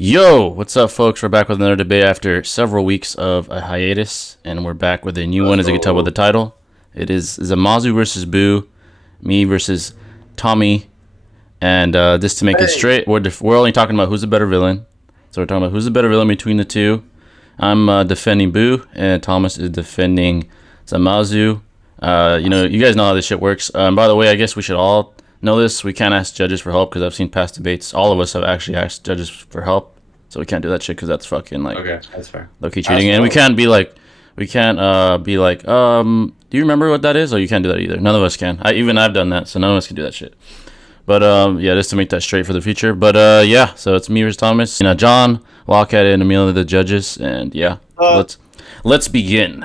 Yo, what's up, folks? We're back with another debate after several weeks of a hiatus, and we're back with a new one, as you can tell by the title. It is Zamasu versus Boo, me versus Tommy, and just to make it straight, we're only talking about who's the better villain. So we're talking about who's the better villain between the two. I'm defending Boo, and Thomas is defending Zamasu. You guys know how this shit works. By the way, I guess we should all know this. We can't ask judges for help because I've seen past debates. All of us have actually asked judges for help, so we can't do that shit because that's fucking Okay, that's fair. low-key cheating. And we can't be like, do you remember what that is? Or you can't do that either. None of us can. I've done that, so none of us can do that shit. But yeah, just to make that straight for the future. But yeah, so it's me versus Thomas. John, Wildcat, and Emil are the judges, and yeah, let's begin.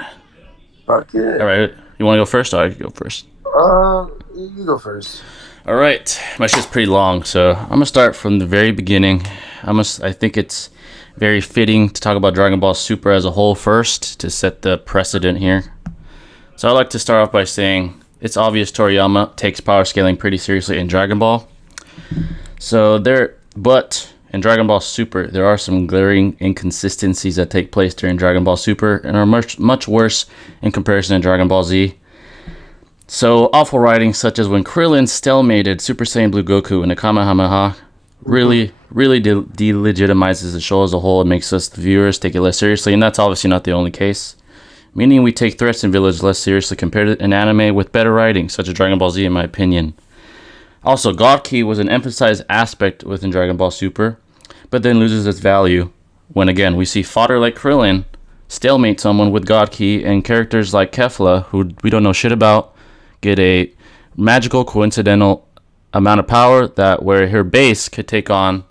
Fuck it. All right, you want to go first? Or I can go first. You go first. All right, my shit's pretty long, so I'm gonna start from the very beginning. I think it's very fitting to talk about Dragon Ball Super as a whole first to set the precedent here. So I'd like to start off by saying it's obvious Toriyama takes power scaling pretty seriously in Dragon Ball. But in Dragon Ball Super, there are some glaring inconsistencies that take place during Dragon Ball Super and are much worse in comparison to Dragon Ball Z. So, awful writing such as when Krillin stalemated Super Saiyan Blue Goku in a Kamehameha really delegitimizes the show as a whole and makes us, the viewers, take it less seriously, and that's obviously not the only case. Meaning we take threats in Village less seriously compared to an anime with better writing, such as Dragon Ball Z in my opinion. Also, God Ki was an emphasized aspect within Dragon Ball Super, but then loses its value when, again, we see fodder like Krillin stalemate someone with God Ki, and characters like Kefla, who we don't know shit about, get a magical coincidental amount of power that where her base could take on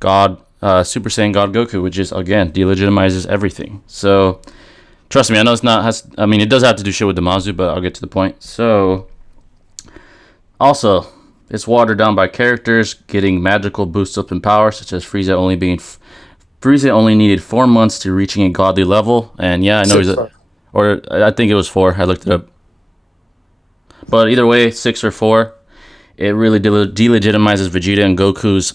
Super Saiyan God Goku, which is again delegitimizes everything. So trust me, I know it does have to do shit with Zamasu, but I'll get to the point. So also, it's watered down by characters getting magical boosts up in power, such as Frieza only needed 4 months to reaching a godly level, and yeah, I know I think it was 4. I looked it up. But either way, 6 or 4, it really delegitimizes Vegeta and Goku's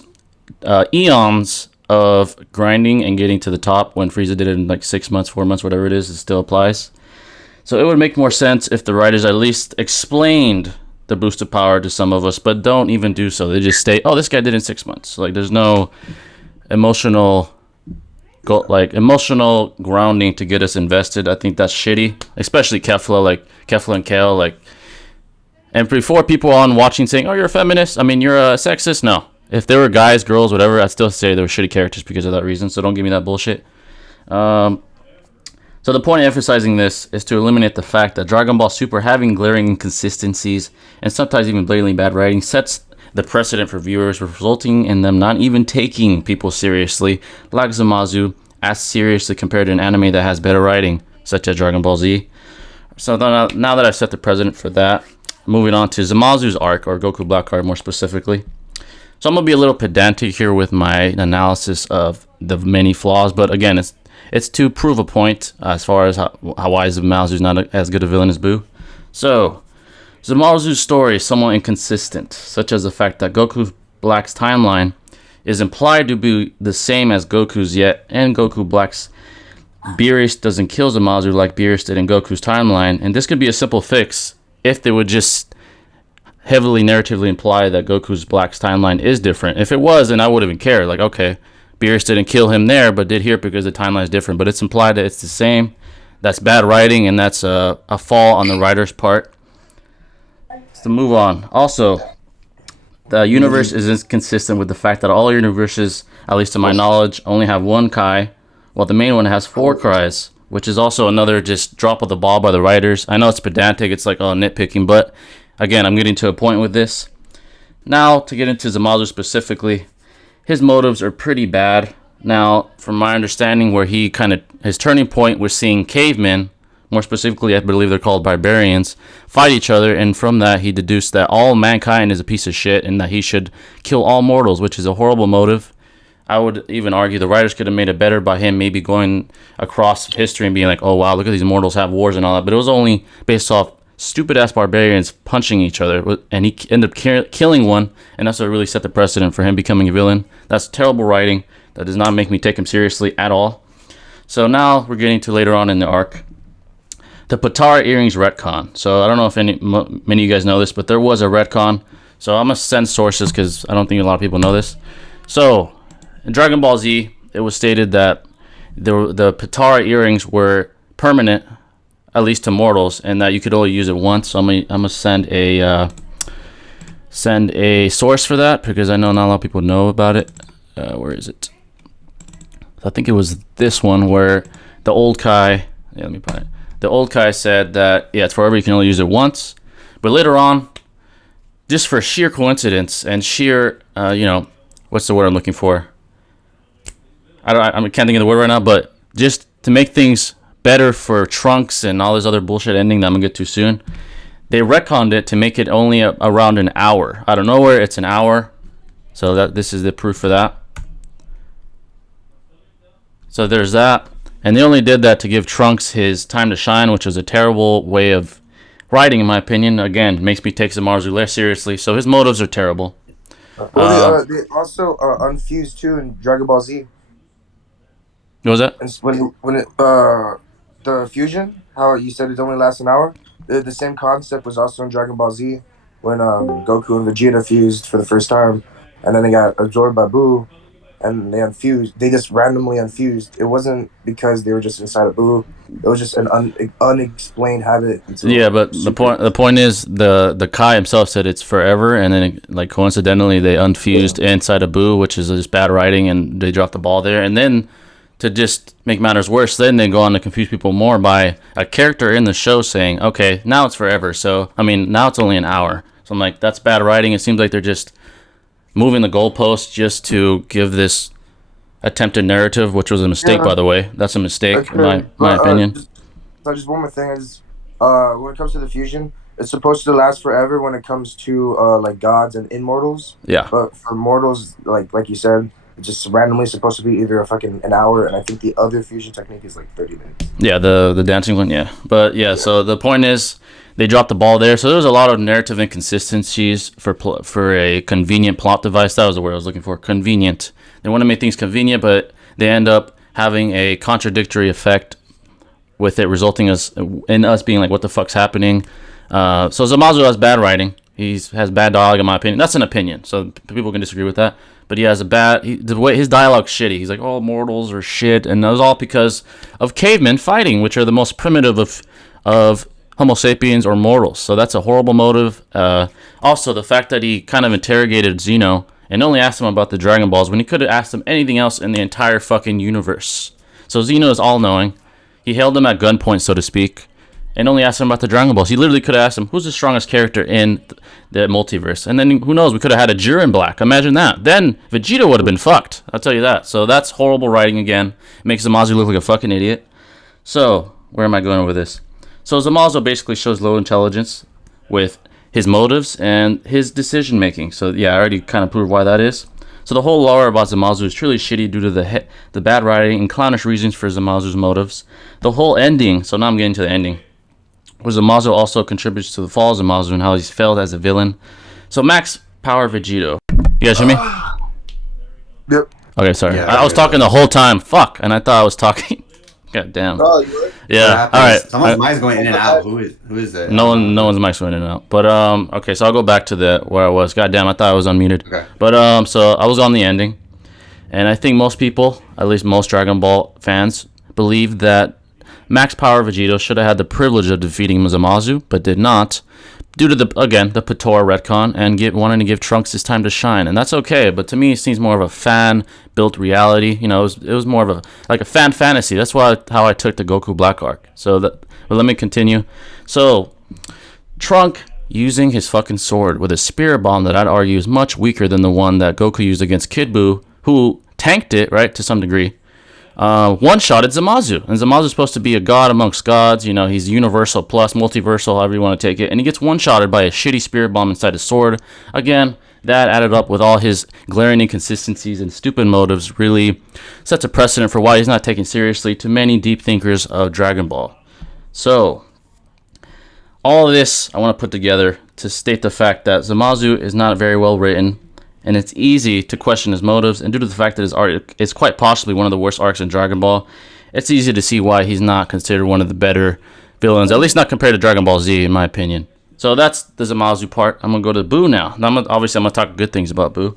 eons of grinding and getting to the top when Frieza did it in like 6 months, 4 months, whatever it is, it still applies. So it would make more sense if the writers at least explained the boost of power to some of us, but don't even do so. They just state, oh, this guy did it in 6 months. Like, there's no emotional grounding to get us invested. I think that's shitty, especially Kefla and Kale, and before people on watching saying, oh, you're a feminist, you're a sexist, no. If there were guys, girls, whatever, I'd still say they were shitty characters because of that reason, so don't give me that bullshit. So the point of emphasizing this is to eliminate the fact that Dragon Ball Super having glaring inconsistencies and sometimes even blatantly bad writing sets the precedent for viewers, resulting in them not even taking people seriously, like Zamasu, as seriously compared to an anime that has better writing, such as Dragon Ball Z. So now that I've set the precedent for that, moving on to Zamasu's arc, or Goku Black arc more specifically. So I'm going to be a little pedantic here with my analysis of the many flaws, but again, it's to prove a point as far as how why Zamasu's not as good a villain as Boo. So, Zamasu's story is somewhat inconsistent, such as the fact that Goku Black's timeline is implied to be the same as Goku's, yet in Goku Black's, Beerus doesn't kill Zamasu like Beerus did in Goku's timeline, and this could be a simple fix if they would just heavily narratively imply that Goku's Black's timeline is different. If it was, then I wouldn't even care. Like, okay, Beerus didn't kill him there, but did here because the timeline is different. But it's implied that it's the same. That's bad writing, and that's a fall on the writer's part. So move on. Also, the universe is inconsistent with the fact that all universes, at least to my knowledge, only have one Kai, while the main one has 4 Kais, which is also another just drop of the ball by the writers. I know it's pedantic, it's like nitpicking, but again, I'm getting to a point with this. Now, to get into Zamasu specifically, his motives are pretty bad. Now, from my understanding, where his turning point was seeing cavemen, more specifically, I believe they're called barbarians, fight each other, and from that, he deduced that all mankind is a piece of shit and that he should kill all mortals, which is a horrible motive. I would even argue the writers could have made it better by him maybe going across history and being like, oh wow, look at these mortals have wars and all that. But it was only based off stupid ass barbarians punching each other, and he ended up killing one, and that's what really set the precedent for him becoming a villain. That's terrible writing. That does not make me take him seriously at all. So now we're getting to later on in the arc. The Potara earrings retcon. So I don't know if many of you guys know this, but there was a retcon. So I'm going to send sources because I don't think a lot of people know this. So in Dragon Ball Z, it was stated that the Potara earrings were permanent, at least to mortals, and that you could only use it once. So I'm gonna send a source for that because I know not a lot of people know about it. Where is it? I think it was this one where the old Kai. Yeah, let me put it. The old Kai said that it's forever. You can only use it once, but later on, just for sheer coincidence and sheer, what's the word I'm looking for? I can't think of the word right now, but just to make things better for Trunks and all this other bullshit ending that I'm gonna get to soon, they retconned it to make it only around an hour. Out of nowhere, it's an hour. So this is the proof for that. So there's that. And they only did that to give Trunks his time to shine, which was a terrible way of writing, in my opinion. Again, makes me take Zamasu less seriously. So his motives are terrible. They also unfused too in Dragon Ball Z. What was that? And the fusion, how you said it only lasts an hour. The same concept was also in Dragon Ball Z when Goku and Vegeta fused for the first time, and then they got absorbed by Buu, and they unfused. They just randomly unfused. It wasn't because they were just inside of Buu. It was just an unexplained habit. Yeah, but the point is the Kai himself said it's forever, and then coincidentally they unfused inside of Buu, which is just bad writing, and they dropped the ball there. And then to just make matters worse, then they go on to confuse people more by a character in the show saying, "Okay, now it's forever." So now it's only an hour. So I'm like, that's bad writing. It seems like they're just moving the goalposts just to give this attempted narrative, which was a mistake, by the way. That's a mistake, in my opinion. Just one more thing. When it comes to the fusion, it's supposed to last forever when it comes to gods and immortals. Yeah. But for mortals, like you said, it's just randomly supposed to be either an hour, and I think the other fusion technique is 30 minutes. Yeah, the dancing one, yeah. But yeah, so the point is, they dropped the ball there. So there's a lot of narrative inconsistencies for a convenient plot device. That was the word I was looking for. Convenient. They want to make things convenient, but they end up having a contradictory effect with it, resulting in us being like, what the fuck's happening? So Zamasu has bad writing. He has bad dialogue, in my opinion. That's an opinion, so people can disagree with that. But he has the way his dialogue's shitty. He's like, "Oh, mortals are shit," and that was all because of cavemen fighting, which are the most primitive of Homo sapiens or mortals. So that's a horrible motive. Also, the fact that he kind of interrogated Zeno and only asked him about the Dragon Balls when he could have asked him anything else in the entire fucking universe. So Zeno is all-knowing. He held him at gunpoint, so to speak, and only asked him about the Dragon Balls. He literally could have asked him, who's the strongest character in the multiverse? And then, who knows, we could have had a Jiren Black. Imagine that. Then Vegeta would have been fucked. I'll tell you that. So that's horrible writing again. It makes Zamasu look like a fucking idiot. So, where am I going with this? So Zamasu basically shows low intelligence with his motives and his decision making. So yeah, I already kind of proved why that is. So the whole lore about Zamasu is truly shitty due to the bad writing and clownish reasons for Zamasu's motives. The whole ending, so now I'm getting to the ending, where Zamasu also contributes to the fall of Zamasu and how he's failed as a villain. So Max Power Vegito. You guys hear me? Yep. Okay, sorry. Yeah, I was talking the whole time. Fuck, and I thought I was talking. God damn. Oh, you would? Yeah. All right. Someone's mic's going in and out. Who is it? No one's mic's going in and out. But okay, so I'll go back to where I was. God damn, I thought I was unmuted. Okay. But so I was on the ending, and I think most people, at least most Dragon Ball fans, believe that Max Power Vegito should have had the privilege of defeating Zamasu, but did not, due to the Potara retcon and wanting to give Trunks his time to shine, and that's okay. But to me, it seems more of a fan-built reality. You know, it was more of a fan fantasy. That's how I took the Goku Black arc. But let me continue. So, Trunk using his fucking sword with a spirit bomb that I'd argue is much weaker than the one that Goku used against Kid Buu, who tanked it, right, to some degree. One-shotted Zamasu, and Zamasu's supposed to be a god amongst gods. You know, he's universal plus multiversal, however you want to take it, and he gets one-shotted by a shitty spirit bomb inside his sword. Again, that added up with all his glaring inconsistencies and stupid motives really sets a precedent for why he's not taken seriously to many deep thinkers of Dragon Ball. So, all of this I want to put together to state the fact that Zamasu is not very well written, and it's easy to question his motives. And due to the fact that his arc is quite possibly one of the worst arcs in Dragon Ball, it's easy to see why he's not considered one of the better villains, at least not compared to Dragon Ball Z, in my opinion. So that's the Zamasu part. I'm gonna go to Buu now. Obviously, I'm gonna talk good things about Buu.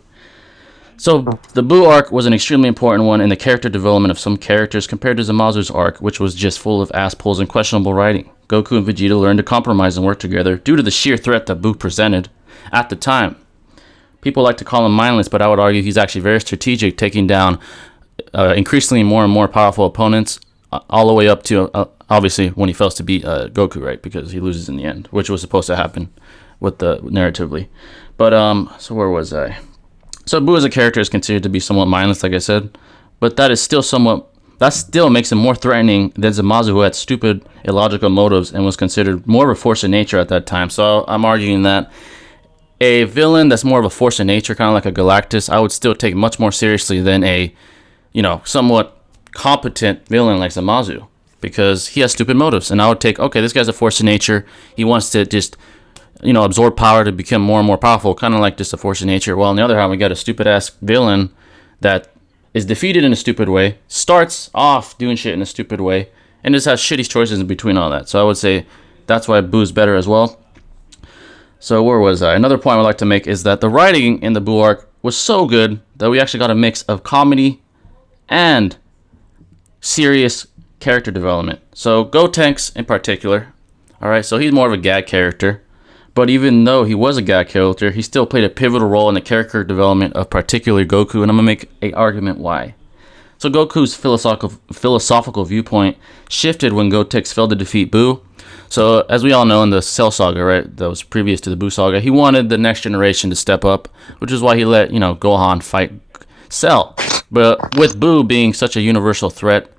So the Buu arc was an extremely important one in the character development of some characters compared to Zamasu's arc, which was just full of ass pulls and questionable writing. Goku and Vegeta learned to compromise and work together due to the sheer threat that Buu presented at the time. People like to call him mindless, but I would argue he's actually very strategic, taking down increasingly more and more powerful opponents, all the way up to obviously when he fails to beat Goku, right? Because he loses in the end, which was supposed to happen with the narratively. But so where was I? So Buu as a character is considered to be somewhat mindless, like I said, but that still makes him more threatening than Zamasu, who had stupid, illogical motives and was considered more of a force of nature at that time. So I'm arguing that a villain that's more of a force of nature, kind of like a Galactus, I would still take much more seriously than a, somewhat competent villain like Zamasu, because he has stupid motives. And I would take, okay, this guy's a force of nature. He wants to just, absorb power to become more and more powerful, kind of like just a force of nature. While on the other hand, we got a stupid ass villain that is defeated in a stupid way, starts off doing shit in a stupid way, and just has shitty choices in between all that. So I would say that's why Boo's better as well. So where was I? Another point I would like to make is that the writing in the Buu arc was so good that we actually got a mix of comedy and serious character development. So Gotenks in particular, alright, so he's more of a gag character. But even though he was a gag character, he still played a pivotal role in the character development of particularly Goku, and I'm going to make an argument why. So Goku's philosophical viewpoint shifted when Gotenks failed to defeat Buu. So as we all know in the Cell Saga, right, that was previous to the Buu Saga, he wanted the next generation to step up, which is why he let, Gohan fight Cell. But with Buu being such a universal threat,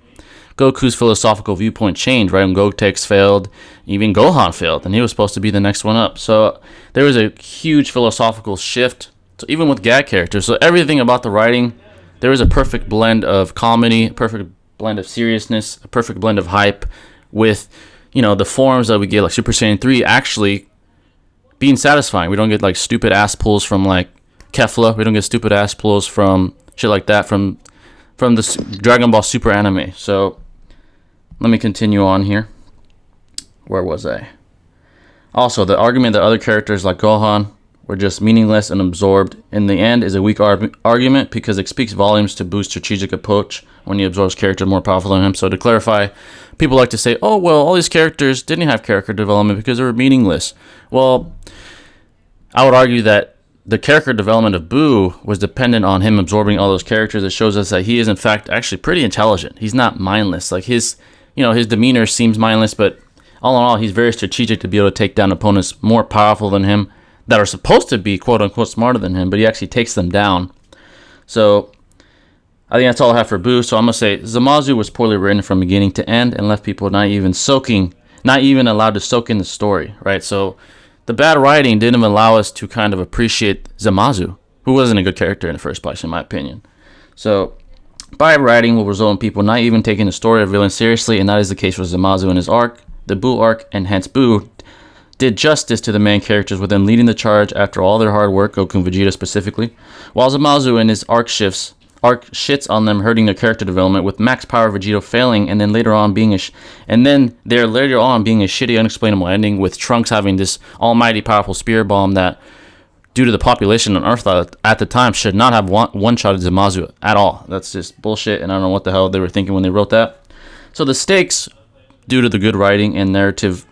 Goku's philosophical viewpoint changed, right? When Gotenks failed, even Gohan failed, and he was supposed to be the next one up. So there was a huge philosophical shift, so even with gag characters. So everything about the writing, there was a perfect blend of comedy, a perfect blend of seriousness, a perfect blend of hype with, the forms that we get, like Super Saiyan 3, actually being satisfying. We don't get, like, stupid ass pulls from, like, Kefla. We don't get stupid ass pulls from shit like that from the Dragon Ball Super anime. So let me continue on here. Where was I? Also, the argument that other characters like Gohan were just meaningless and absorbed in the end is a weak argument, because it speaks volumes to Boo's strategic approach when he absorbs characters more powerful than him. So to clarify, people like to say, oh, well, all these characters didn't have character development because they were meaningless. Well, I would argue that the character development of Buu was dependent on him absorbing all those characters. It shows us that he is, in fact, actually pretty intelligent. He's not mindless. Like his demeanor seems mindless, but all in all, he's very strategic to be able to take down opponents more powerful than him that are supposed to be quote-unquote smarter than him, but he actually takes them down. So I think that's all I have for Buu. So I'm going to say Zamasu was poorly written from beginning to end and left people not even allowed to soak in the story, right? So the bad writing didn't even allow us to kind of appreciate Zamasu, who wasn't a good character in the first place, in my opinion. So bad writing will result in people not even taking the story of villain seriously, and that is the case for Zamasu in his arc, the Buu arc, and hence Buu did justice to the main characters with them leading the charge after all their hard work, Goku and Vegeta specifically, while Zamasu in his arc shits on them hurting their character development, with max power Vegeta failing, and then later on being a shitty unexplainable ending with Trunks having this almighty powerful spear bomb that, due to the population on Earth at the time, should not have one-shotted Zamasu at all. That's just bullshit, and I don't know what the hell they were thinking when they wrote that. So the stakes, due to the good writing and narrative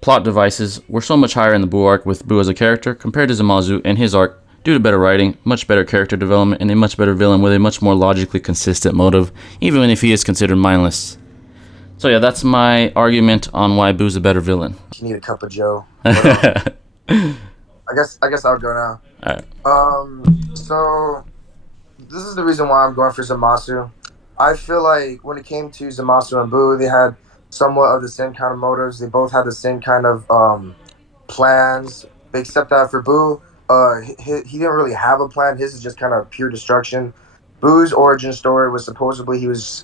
plot devices, were so much higher in the Buu arc with Buu as a character compared to Zamasu in his arc, due to better writing, much better character development, and a much better villain with a much more logically consistent motive, even if he is considered mindless. So yeah, that's my argument on why Boo's a better villain. You need a cup of Joe. But, I guess I'll go now. Alright. So this is the reason why I'm going for Zamasu. I feel like when it came to Zamasu and Buu, they had somewhat of the same kind of motives. They both had the same kind of plans, except that for Buu, he didn't really have a plan. His is just kind of pure destruction. Boo's origin story was supposedly he was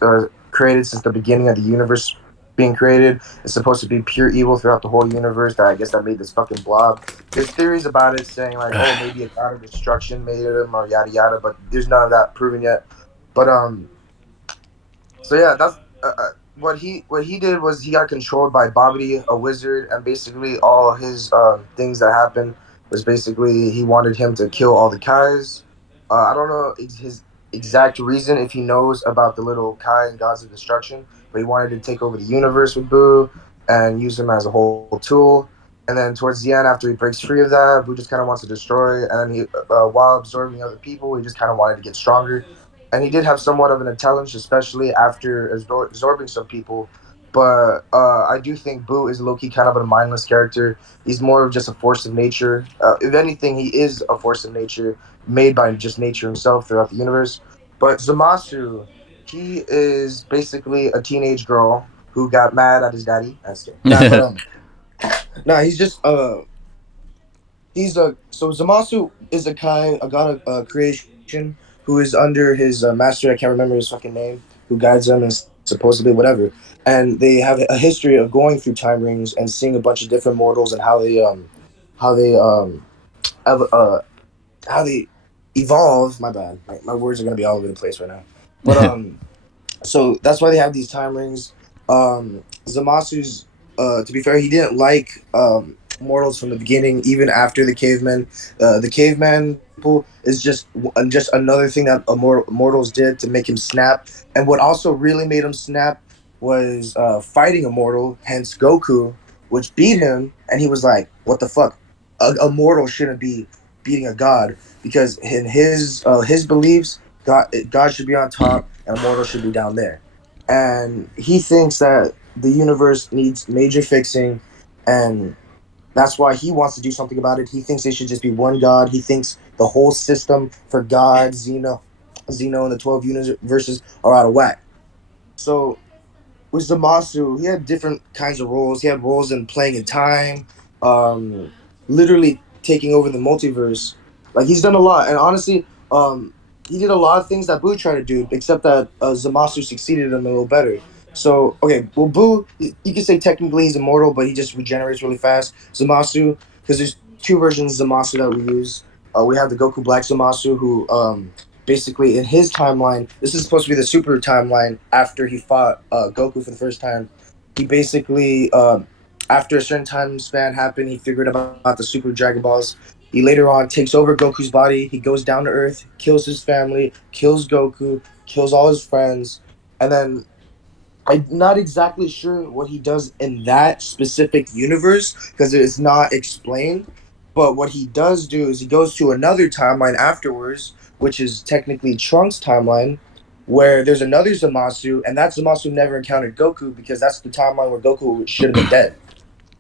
created since the beginning of the universe, being created. It's supposed to be pure evil throughout the whole universe. That I guess that made this fucking blob. There's theories about it saying like, oh, maybe a god of destruction made him or yada yada, but there's none of that proven yet. But so yeah, that's what he did was he got controlled by Bobbity, a wizard, and basically all his things that happened was basically he wanted him to kill all the Kais. I don't know his exact reason if he knows about the little Kai and gods of destruction, but he wanted to take over the universe with Boo and use him as a whole tool. And then towards the end, after he breaks free of that, Boo just kind of wants to destroy. And then while absorbing other people, he just kind of wanted to get stronger, and he did have somewhat of an intelligence, especially after absorbing some people. But I do think Boo is low key kind of a mindless character. He's more of just a force of nature. If anything, he is a force of nature made by just nature himself throughout the universe. But Zamasu, he is basically a teenage girl who got mad at his daddy. That's good. Nah, but nah, he's just he's a so Zamasu is a god of creation who is under his master. I can't remember his fucking name. Who guides them and supposedly whatever. And they have a history of going through time rings and seeing a bunch of different mortals and how they ev- uh how they evolve. My bad. My words are gonna be all over the place right now. But so that's why they have these time rings. Zamasu's, to be fair, he didn't like mortals from the beginning, even after the cavemen. The caveman people is just another thing that mortals did to make him snap. And what also really made him snap was fighting a mortal, hence Goku, which beat him, and he was like, "What the fuck? A mortal shouldn't be beating a god because in his beliefs, God should be on top and mortal should be down there." And he thinks that the universe needs major fixing, and that's why he wants to do something about it. He thinks there should just be one God. He thinks the whole system for God, Zeno, and the 12 universes are out of whack. So with Zamasu, he had different kinds of roles. He had roles in playing in time, um, literally taking over the multiverse. Like he's done a lot, and honestly, he did a lot of things that Boo tried to do, except that Zamasu succeeded him a little better. So okay, well, Boo, you could say technically he's immortal, but he just regenerates really fast. Zamasu, because there's two versions of Zamasu that we use. We have the Goku Black Zamasu, who basically in his timeline, this is supposed to be the super timeline after he fought Goku for the first time. He basically after a certain time span happened, he figured about the super Dragon Balls. He later on takes over Goku's body. He goes down to Earth, kills his family, kills Goku, kills all his friends, and then I'm not exactly sure what he does in that specific universe because it's not explained. But what he does do is he goes to another timeline afterwards, which is technically Trunks' timeline, where there's another Zamasu, and that Zamasu never encountered Goku because that's the timeline where Goku should have been dead.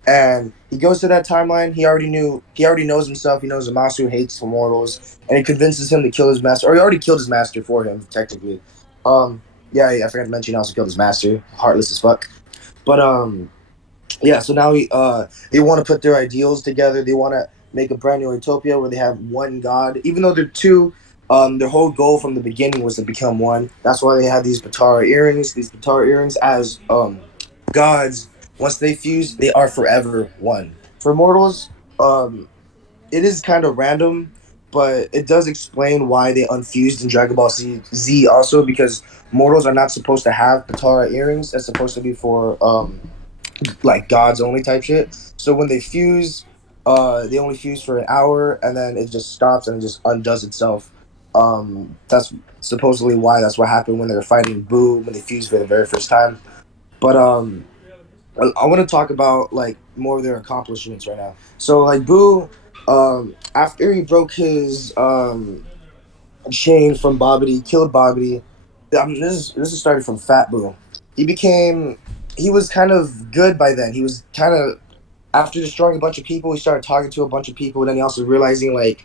And he goes to that timeline. He already knows himself. He knows Zamasu hates immortals, and he convinces him to kill his master. Or he already killed his master for him, technically. Yeah, I forgot to mention he also killed his master, heartless as fuck. But yeah. So now they want to put their ideals together. They want to make a brand new utopia where they have one god, even though they're two. Their whole goal from the beginning was to become one. That's why they have these Patara earrings. These Patara earrings as gods. Once they fuse, they are forever one. For mortals, it is kind of random, but it does explain why they unfused in Dragon Ball Z also because mortals are not supposed to have Patara earrings. That's supposed to be for like gods only type shit. So when they only fuse for an hour and then it just stops and it just undoes itself. That's supposedly why that's what happened when they were fighting Boo when they fused for the very first time. But I want to talk about like more of their accomplishments right now. So like Boo, after he broke his chain from Bobbity, killed Bobbity. This is started from Fat Boo. He became he was kind of good by then. He was kind of after destroying a bunch of people, he started talking to a bunch of people. And then he also realizing like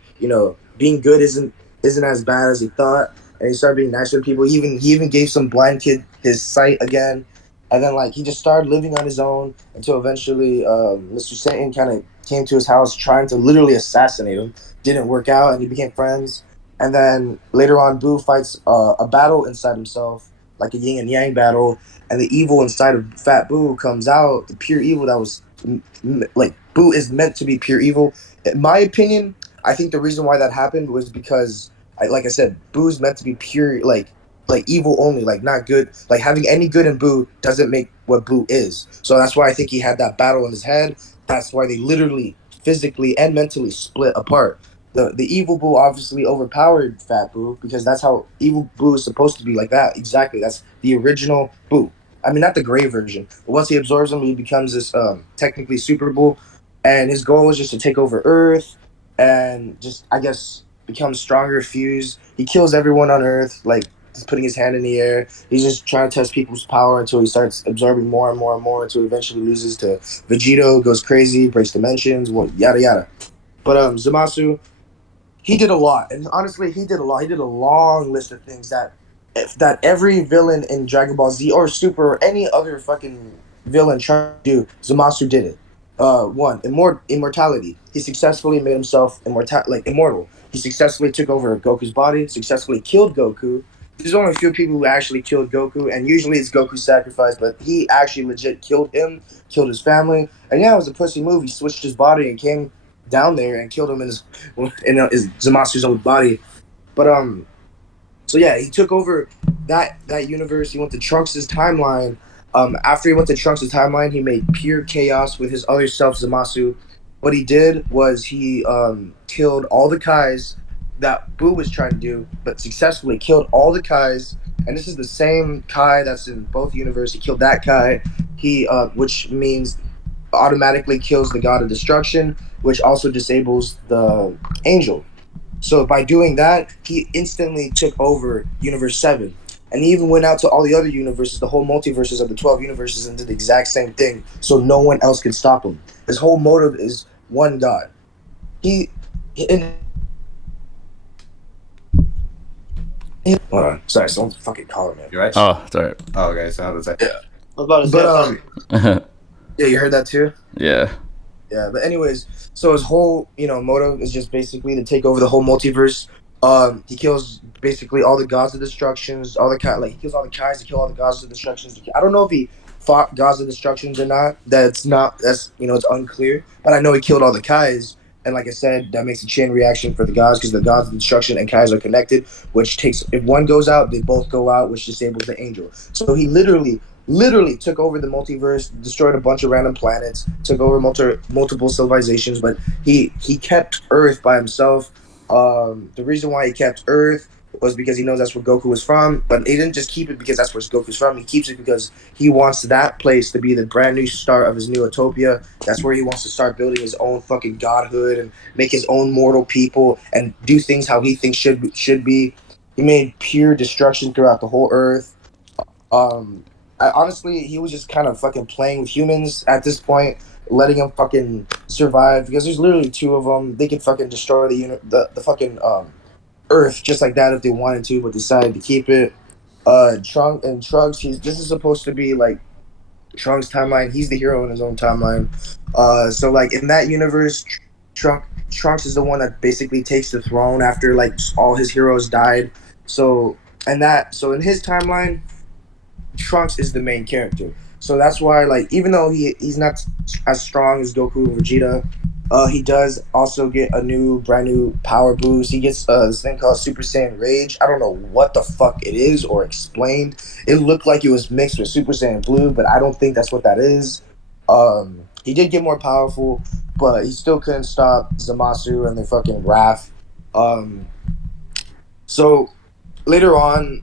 being good isn't as bad as he thought, and he started being nicer to people. He even gave some blind kid his sight again, and then like he just started living on his own until eventually Mr. Satan kind of came to his house trying to literally assassinate him. Didn't work out, and he became friends. And then later on, Boo fights a battle inside himself, like a yin and yang battle, and the evil inside of Fat Boo comes out, the pure evil that was like Boo is meant to be pure evil. In my opinion, I think the reason why that happened was because, like I said, Boo is meant to be pure, like evil only, like not good. Like having any good in Boo doesn't make what Boo is. So that's why I think he had that battle in his head. That's why they literally, physically, and mentally split apart. The evil Boo obviously overpowered Fat Boo because that's how evil Boo is supposed to be, like that. Exactly. That's the original Boo. I mean, not the gray version. But once he absorbs him, he becomes this technically Super Boo, and his goal is just to take over Earth and just, I guess, become stronger, fuse. He kills everyone on Earth, like just putting his hand in the air. He's just trying to test people's power until he starts absorbing more and more and more until he eventually loses to Vegito, goes crazy, breaks dimensions, yada yada. But Zamasu, he did a lot, and honestly, he did a lot. He did a long list of things that every villain in Dragon Ball Z or Super or any other fucking villain trying to do, Zamasu did it. One, immortality. He successfully made himself immortal. He successfully took over Goku's body, successfully killed Goku. There's only a few people who actually killed Goku, and usually it's Goku's sacrifice, but he actually legit killed him, killed his family. And yeah, it was a pussy move. He switched his body and came down there and killed him in his Zamasu's own body. But so yeah, he took over that universe. He went to Trunks' timeline. After he went to Trunks' timeline, he made pure chaos with his other self, Zamasu. What he did was he killed all the Kais that Boo was trying to do, but successfully killed all the Kais. And this is the same Kai that's in both universes. He killed that Kai. Which means automatically kills the God of Destruction, which also disables the Angel. So by doing that, he instantly took over Universe 7. And he even went out to all the other universes, the whole multiverses of the 12 universes, and did the exact same thing. So no one else could stop him. His whole motive is one God. He. In, hold on. Sorry, someone's fucking calling me. You right? Oh, sorry. Oh, okay. So I was like, Yeah. I was about to say, yeah, you heard that too? Yeah. Yeah, but anyways, so his whole motive is just basically to take over the whole multiverse. He kills basically all the gods of destructions, all the he kills all the Kais to kill all the gods of destructions. I don't know if he fought gods of destructions or not. That's it's unclear. But I know he killed all the Kais, and like I said, that makes a chain reaction for the gods because the gods of destruction and Kais are connected. Which takes if one goes out, they both go out, which disables the angel. So he literally took over the multiverse, destroyed a bunch of random planets, took over multiple civilizations, but he kept Earth by himself. The reason why he kept Earth was because he knows that's where Goku was from, but he didn't just keep it because that's where Goku's from. He keeps it because he wants that place to be the brand new start of his new utopia. That's where he wants to start building his own fucking godhood and make his own mortal people and do things how he thinks should be. He made pure destruction throughout the whole Earth. Honestly, he was just kind of fucking playing with humans at this point, letting them fucking survive because there's literally two of them. They could fucking destroy the fucking Earth just like that if they wanted to, but decided to keep it. Trunks, this is supposed to be like Trunks' timeline. He's the hero in his own timeline. So like in that universe, Trunks is the one that basically takes the throne after like all his heroes died. So in his timeline, Trunks is the main character. So that's why, like, even though he's not as strong as Goku and Vegeta, he does also get a brand new power boost. He gets this thing called Super Saiyan Rage. I don't know what the fuck it is or explained. It looked like it was mixed with Super Saiyan Blue, but I don't think that's what that is. He did get more powerful, but he still couldn't stop Zamasu and the fucking Wrath. Um, so later on,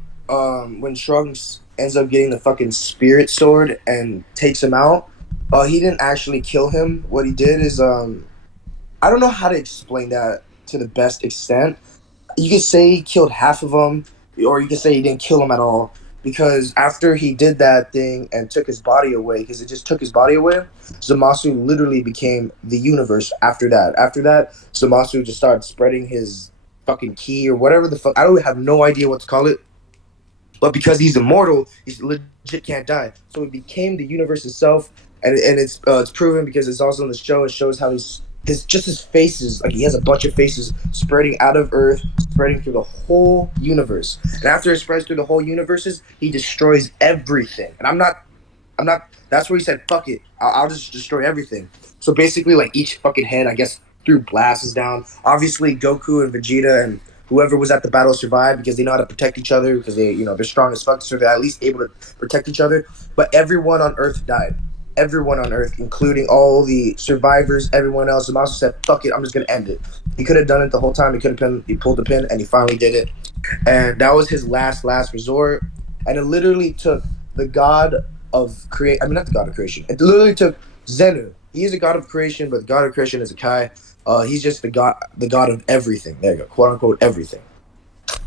when Trunks ends up getting the fucking Spirit Sword and takes him out, he didn't actually kill him. What he did is, I don't know how to explain that to the best extent. You could say he killed half of them, or you could say he didn't kill him at all. Because after he did that thing and took his body away, because it just took his body away, Zamasu literally became the universe after that. After that, Zamasu just started spreading his fucking key or whatever the fuck. I don't have no idea what to call it. But because he's immortal, he legit can't die. So he became the universe itself, and it's proven because it's also in the show. It shows how his faces, like he has a bunch of faces spreading out of Earth, spreading through the whole universe. And after it spreads through the whole universes, he destroys everything. And I'm not. That's where he said, "Fuck it, I'll just destroy everything." So basically, like each fucking head, I guess, threw blasts down. Obviously, Goku and Vegeta and whoever was at the battle survived because they know how to protect each other because they're strong as fuck, so they're at least able to protect each other. But everyone on Earth died. Everyone on Earth, including all the survivors, everyone else. Zamasu said, "Fuck it, I'm just gonna end it." He could have done it the whole time. He pulled the pin, and he finally did it. And that was his last resort. And it literally took the god of create. I mean, not the god of creation. It literally took Zenu. He is a god of creation, but the god of creation is a Kai. He's just the god of everything. There you go, quote unquote everything.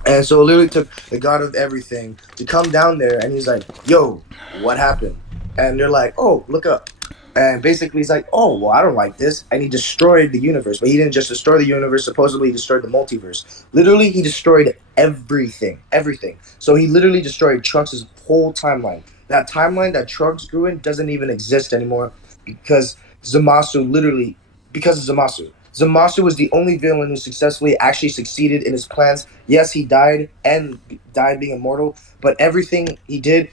And so it literally took the god of everything to come down there, and he's like, "Yo, what happened?" And they're like, "Oh, look up." And basically, he's like, "Oh, well, I don't like this," and he destroyed the universe. But he didn't just destroy the universe. Supposedly, he destroyed the multiverse. Literally, he destroyed everything, everything. So he literally destroyed Trunks' whole timeline. That timeline that Trunks grew in doesn't even exist anymore because Zamasu literally, because of Zamasu. Zamasu was the only villain who successfully actually succeeded in his plans. Yes, he died and died being immortal, but everything he did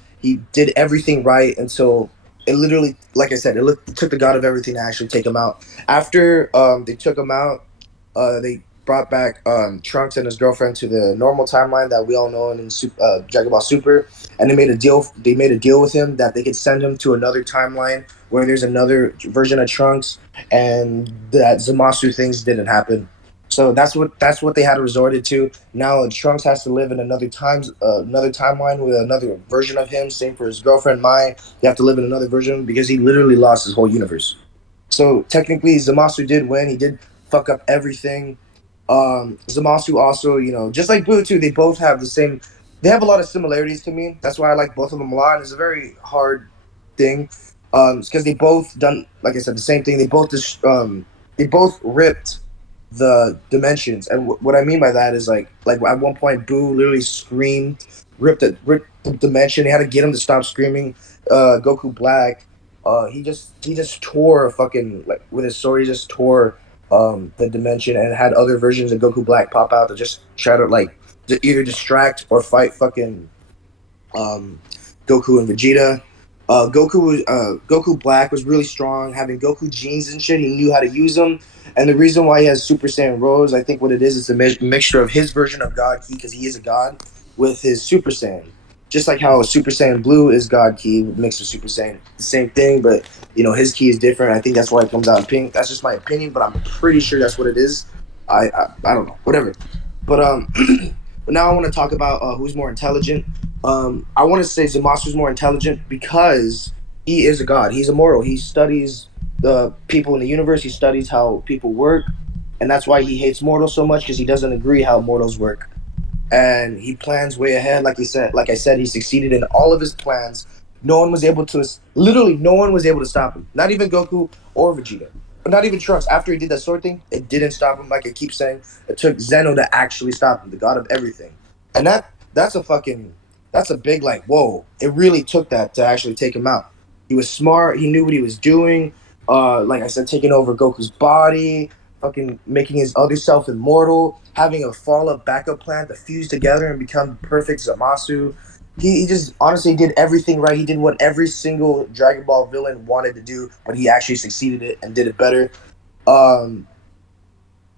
everything right until it literally, like I said, it took the god of everything to actually take him out. After they took him out, they brought back Trunks and his girlfriend to the normal timeline that we all know in Dragon Ball Super, and they made a deal. They made a deal with him that they could send him to another timeline where there's another version of Trunks, and that Zamasu things didn't happen. So that's what they had resorted to. Now Trunks has to live in another timeline with another version of him. Same for his girlfriend Mai. They have to live in another version because he literally lost his whole universe. So technically, Zamasu did win. He did fuck up everything. Zamasu also, just like Blue too, they both have the same. They have a lot of similarities to me. That's why I like both of them a lot. And it's a very hard thing, because they both done, like I said, the same thing. They both ripped the dimensions, and what I mean by that is like at one point, Boo literally screamed, ripped the dimension. They had to get him to stop screaming. Goku Black, he just tore fucking like with his sword. He just tore the dimension and had other versions of Goku Black pop out to just try to like to either distract or fight fucking um, Goku and Vegeta. Goku Black was really strong, having Goku genes and shit. He knew how to use them, and the reason why he has Super Saiyan Rose, I think what it is a mixture of his version of God Ki, because he is a god, with his Super Saiyan. Just like how Super Saiyan Blue is God Ki mixed with Super Saiyan, the same thing, but his Ki is different. I think that's why it comes out in pink. That's just my opinion, but I'm pretty sure that's what it is. I don't know, whatever. But but now I want to talk about who's more intelligent. I want to say Zamasu's more intelligent because he is a god. He's immortal. He studies the people in the universe. He studies how people work, and that's why he hates mortals so much because he doesn't agree how mortals work. And he plans way ahead. Like I said, he succeeded in all of his plans. No one was able to, literally, no one was able to stop him. Not even Goku or Vegeta, but not even Trunks. After he did that sword thing, it didn't stop him. Like I keep saying, it took Zeno to actually stop him, the god of everything. And that's a big like whoa. It really took that to actually take him out. He was smart. He knew what he was doing. Like I said, taking over Goku's body, fucking making his other self immortal, having a follow-up backup plan to fuse together and become perfect Zamasu. He just honestly did everything right. He did what every single Dragon Ball villain wanted to do, but he actually succeeded it and did it better. Um,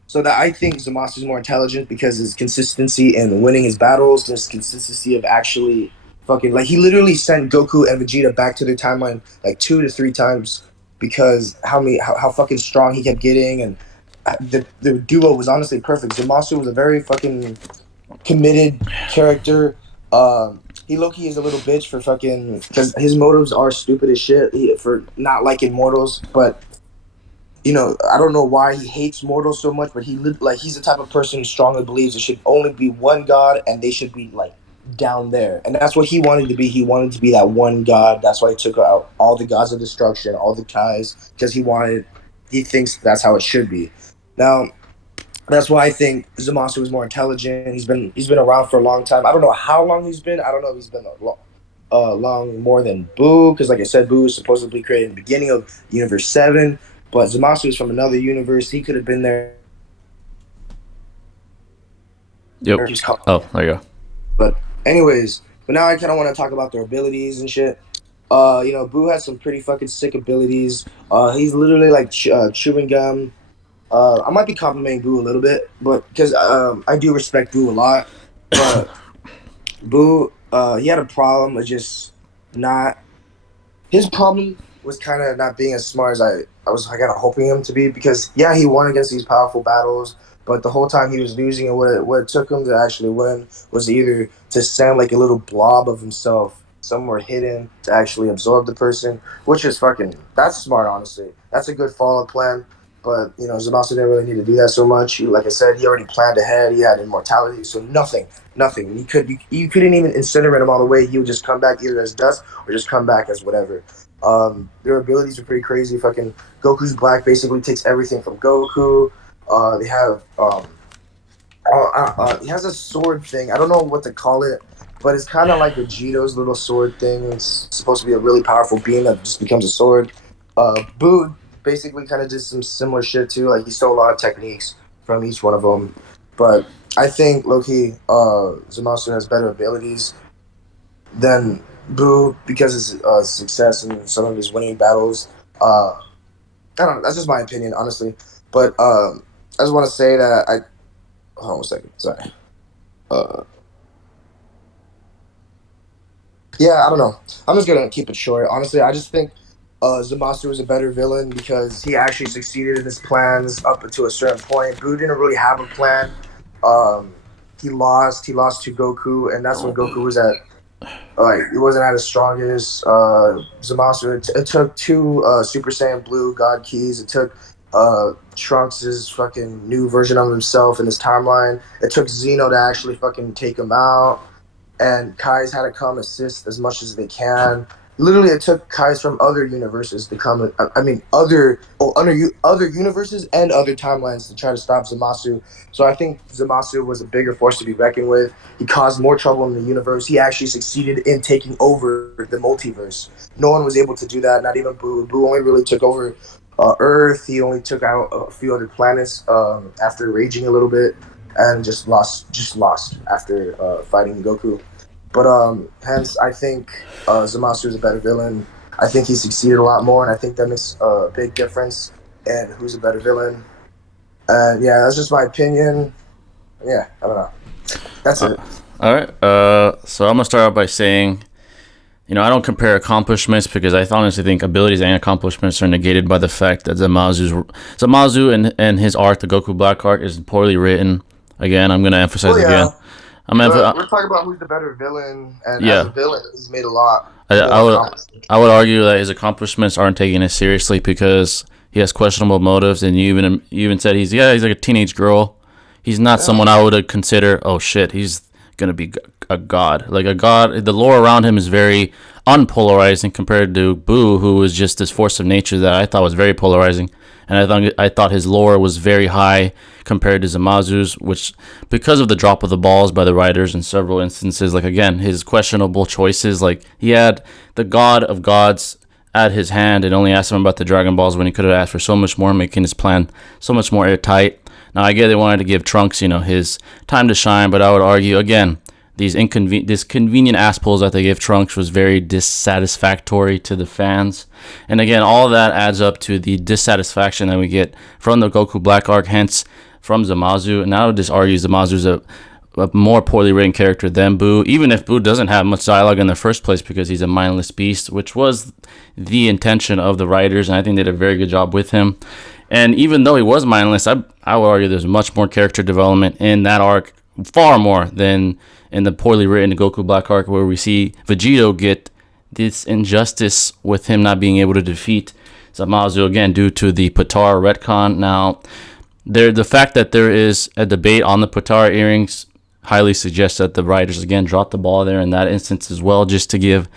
so that I think Zamasu is more intelligent because his consistency in winning his battles, his consistency of actually fucking like he literally sent Goku and Vegeta back to their timeline like 2 to 3 times because how fucking strong he kept getting, and the duo was honestly perfect. Zamasu was a very fucking committed character. He Loki is a little bitch for fucking because his motives are stupid as shit for not liking mortals, but I don't know why he hates mortals so much, but he's the type of person who strongly believes there should only be one god and they should be like down there. And that's what he wanted to be. He wanted to be that one god. That's why he took out all the gods of destruction, all the Kais, because he thinks that's how it should be. Now, that's why I think Zamasu is more intelligent. He's been around for a long time. I don't know how long he's been. I don't know if he's been long more than Boo, because like I said, Boo was supposedly created in the beginning of Universe 7. But Zamasu is from another universe. He could have been there. Yep. Oh, there you go. But anyways, but now I kind of want to talk about their abilities and shit. Boo has some pretty fucking sick abilities. He's literally like chewing gum. I might be complimenting Boo a little bit, but because I do respect Boo a lot, but Boo, he had a problem with just not. His problem was kind of not being as smart as I was kind of hoping him to be, because yeah, he won against these powerful battles, but the whole time he was losing, and what it took him to actually win was either to send like a little blob of himself somewhere hidden to actually absorb the person, which is fucking, that's smart, honestly. That's a good follow-up plan. But Zamasu didn't really need to do that so much. Like I said, he already planned ahead. He had immortality, so nothing. You couldn't even incinerate him all the way. He would just come back either as dust or just come back as whatever. Their abilities are pretty crazy. Fucking Goku's black basically takes everything from Goku. They have he has a sword thing. I don't know what to call it, but it's kind of like Vegeto's little sword thing. It's supposed to be a really powerful beam that just becomes a sword. Boo basically kind of did some similar shit too. Like he stole a lot of techniques from each one of them. But I think Loki, Zamasu has better abilities than Boo because of his success and some of his winning battles. I don't know. That's just my opinion, honestly. But I just want to say that hold on a second. Sorry. Uh, yeah, I don't know. I'm just gonna keep it short. Honestly, I just think Zamasu is a better villain because he actually succeeded in his plans up until a certain point. Boo didn't really have a plan. Um, he lost. He lost to Goku, and that's when Goku was at he wasn't at his strongest. Zamasu. It took two Super Saiyan Blue God keys. It took Trunks' fucking new version of himself in his timeline. It took Zeno to actually fucking take him out, and Kai's had to come assist as much as they can. Literally, it took Kai's from other universes to come. I mean, other universes and other timelines to try to stop Zamasu. So I think Zamasu was a bigger force to be reckoned with. He caused more trouble in the universe. He actually succeeded in taking over the multiverse. No one was able to do that. Not even Boo. Boo only really took over Earth. He only took out a few other planets after raging a little bit, and just lost after fighting Goku. But hence, I think Zamasu is a better villain. I think he succeeded a lot more, and I think that makes a big difference in who's a better villain. And yeah, that's just my opinion. Yeah, I don't know. That's it. All right. So I'm gonna start out by saying, I don't compare accomplishments because I honestly think abilities and accomplishments are negated by the fact that Zamasu and his arc, the Goku Black arc, is poorly written. Again, I'm gonna emphasize again. We're talking about who's the better villain, and as a villain, he's made a lot. I would argue that his accomplishments aren't taken as seriously because he has questionable motives, and you even said he's like a teenage girl. He's not someone I would consider. Oh shit, he's gonna be a god. Like a god. The lore around him is very unpolarizing compared to Boo, who is just this force of nature that I thought was very polarizing. And I thought his lore was very high compared to Zamazu's, which, because of the drop of the balls by the writers in several instances, like again, his questionable choices, like he had the god of gods at his hand and only asked him about the Dragon Balls when he could have asked for so much more, making his plan so much more airtight. Now, I get they wanted to give Trunks, his time to shine, but I would argue, again, this convenient ass pulls that they give Trunks was very dissatisfactory to the fans. And again, all of that adds up to the dissatisfaction that we get from the Goku Black arc, hence from Zamasu. And I would just argue Zamazu's a more poorly written character than Boo, even if Boo doesn't have much dialogue in the first place because he's a mindless beast, which was the intention of the writers, and I think they did a very good job with him. And even though he was mindless, I would argue there's much more character development in that arc, far more than in the poorly written Goku Black arc, where we see Vegito get this injustice with him not being able to defeat Zamasu, again, due to the Potara retcon. Now, the fact that there is a debate on the Potara earrings highly suggests that the writers, again, dropped the ball there in that instance as well, just to give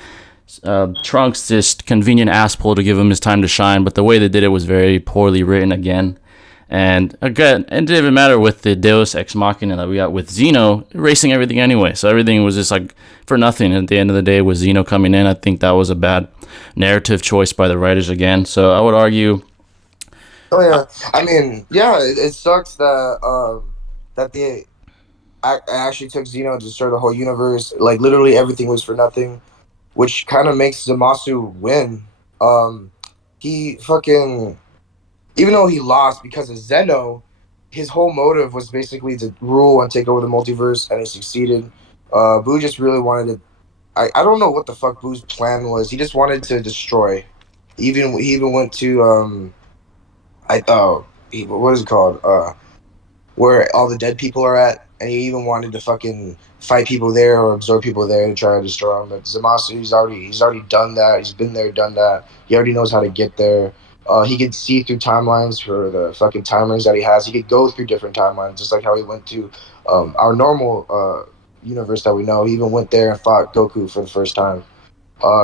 Trunks this convenient ass pull to give him his time to shine. But the way they did it was very poorly written again. And again, it didn't even matter with the Deus Ex Machina that we got with Zeno erasing everything anyway. So everything was just like for nothing at the end of the day with Zeno coming in. I think that was a bad narrative choice by the writers again. So I would argue Oh yeah, I mean, yeah, it sucks that that they actually took Xeno to destroy the whole universe. Like literally everything was for nothing, which kind of makes Zamasu win. Um, he fucking even though he lost because of Zeno, his whole motive was basically to rule and take over the multiverse, and he succeeded. Boo just really wanted to. I don't know what the fuck Boo's plan was. He just wanted to destroy. He even went to what is it called? Where all the dead people are at, and he even wanted to fucking fight people there or absorb people there to try to destroy them. But Zamasu, he's already done that. He's been there, done that. He already knows how to get there. He could see through timelines for the fucking timelines that he has. He could go through different timelines, just like how he went to our normal universe that we know. He even went there and fought Goku for the first time.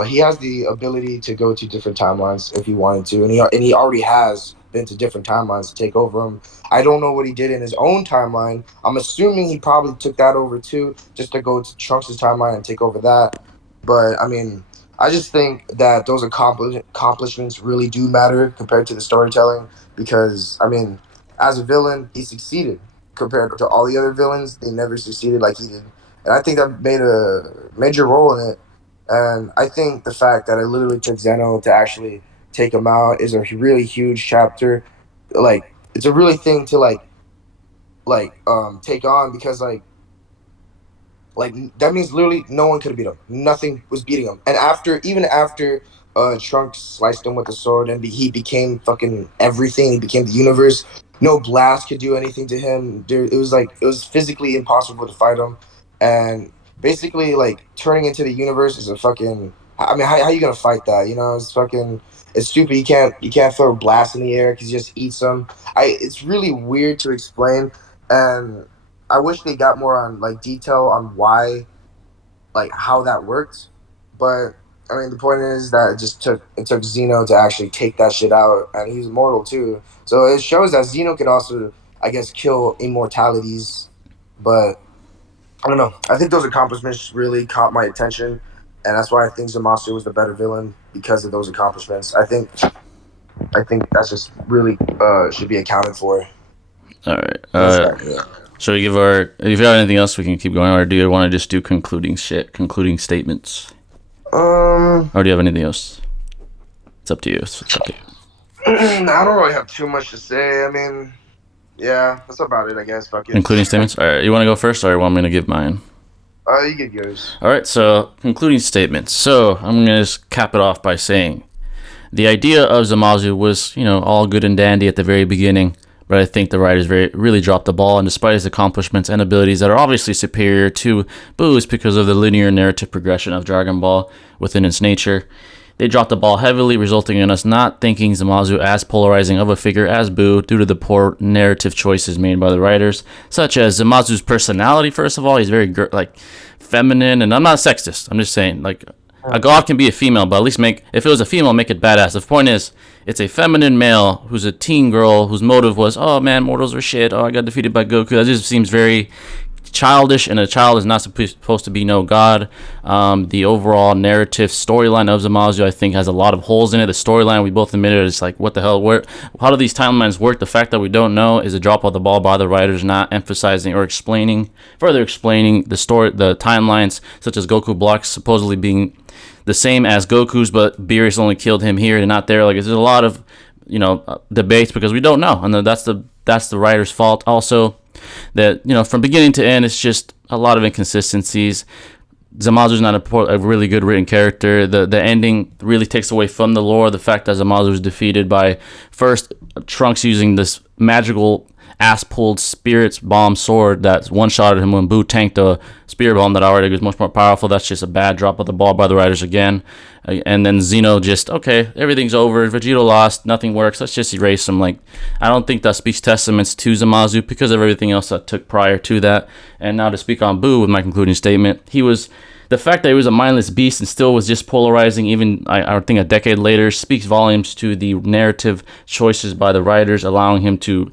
He has the ability to go to different timelines if he wanted to, and he already has been to different timelines to take over them. I don't know what he did in his own timeline. I'm assuming he probably took that over too, just to go to Trunks' timeline and take over that. But I mean, I just think that those accomplishments really do matter compared to the storytelling because I mean, as a villain, he succeeded compared to all the other villains. They never succeeded like he did, and I think that made a major role in it. And I think the fact that it literally took Zeno to actually take him out is a really huge chapter. Like it's a really thing to take on because like that means literally no one could have beat him. Nothing was beating him. And even after Trunks sliced him with the sword and he became fucking everything. He became the universe. No blast could do anything to him. It was physically impossible to fight him. And basically like turning into the universe is a fucking. I mean, how you gonna fight that? You know, it's stupid. You can't throw blast in the air because you just eat some. It's really weird to explain, and I wish they got more on like detail on why, like how that worked. But I mean, the point is that it took Zeno to actually take that shit out, and he's immortal too. So it shows that Zeno could also, I guess, kill immortalities. But I don't know. I think those accomplishments really caught my attention, and that's why I think Zamasu was the better villain because of those accomplishments. I think that's just really should be accounted for. All right. Yeah. So we give our. If you have anything else, we can keep going, or do you want to just do concluding statements, or do you have anything else? It's up to you. It's up to you. I don't really have too much to say. I mean, yeah, that's about it. I guess. Fuck it. Concluding statements. All right. You want to go first, or you want me to give mine? You get yours. All right. So concluding statements. So I'm gonna just cap it off by saying, the idea of Zamasu was, all good and dandy at the very beginning. But I think the writers really dropped the ball, and despite his accomplishments and abilities that are obviously superior to Boo's because of the linear narrative progression of Dragon Ball within its nature, they dropped the ball heavily, resulting in us not thinking Zamasu as polarizing of a figure as Boo due to the poor narrative choices made by the writers, such as Zamasu's personality. First of all, he's very feminine, and I'm not sexist. I'm just saying a god can be a female, but at least if it was a female, make it badass. The point is, it's a feminine male who's a teen girl whose motive was, oh man, mortals are shit. Oh, I got defeated by Goku. That just seems very childish, and a child is not supposed to be no god. The overall narrative storyline of Zamasu, I think, has a lot of holes in it. The storyline, we both admitted, is like, what the hell? How do these timelines work? The fact that we don't know is a drop of the ball by the writers, not emphasizing or further explaining the timelines, such as Goku blocks supposedly being the same as Goku's, but Beerus only killed him here and not there. Like, there's a lot of debates because we don't know, and that's the writer's fault. Also, that from beginning to end, it's just a lot of inconsistencies. Zamazu's not a really good written character. The ending really takes away from the lore. The fact that Zamasu was defeated by first Trunks using this magical ass-pulled spirit's bomb sword that one-shotted him when Boo tanked a spirit bomb that already was much more powerful. That's just a bad drop of the ball by the writers again. And then Zeno just, okay, everything's over. Vegeta lost. Nothing works. Let's just erase him. I don't think that speaks testaments to Zamasu because of everything else that took prior to that. And now to speak on Boo with my concluding statement, the fact that he was a mindless beast and still was just polarizing, even I think a decade later, speaks volumes to the narrative choices by the writers, allowing him to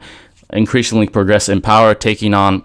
increasingly progress in power, taking on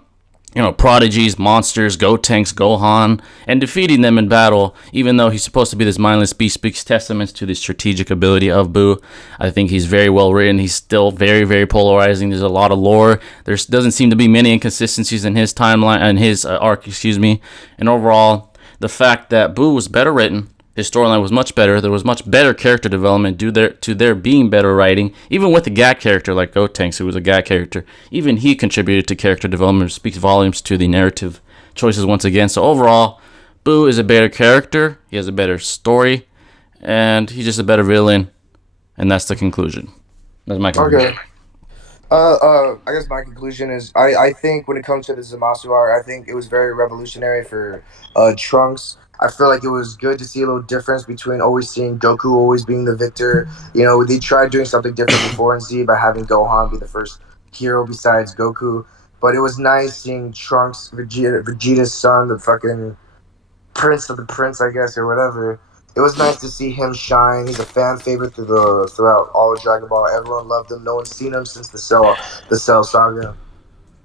prodigies, monsters, Gotenks, Gohan, and defeating them in battle, even though he's supposed to be this mindless beast, speaks testaments to the strategic ability of Boo. I think he's very well written. He's still very, very polarizing. There's a lot of lore. There doesn't seem to be many inconsistencies in his timeline and his arc, excuse me. And overall, the fact that Boo was better written, his storyline was much better. There was much better character development due to there being better writing. Even with a gag character like Gotenks, who was a gag character, even he contributed to character development, which speaks volumes to the narrative choices once again. So overall, Boo is a better character. He has a better story, and he's just a better villain. And that's the conclusion. That's my conclusion. Okay. I guess my conclusion is I think when it comes to the Zamasu arc, I think it was very revolutionary for Trunks. I feel like it was good to see a little difference between always seeing Goku always being the victor. You know, they tried doing something different before in Z by having Gohan be the first hero besides Goku. But it was nice seeing Trunks, Vegeta's son, the fucking prince of the prince, I guess, or whatever. It was nice to see him shine. He's a fan favorite throughout all of Dragon Ball. Everyone loved him. No one's seen him since the Cell saga.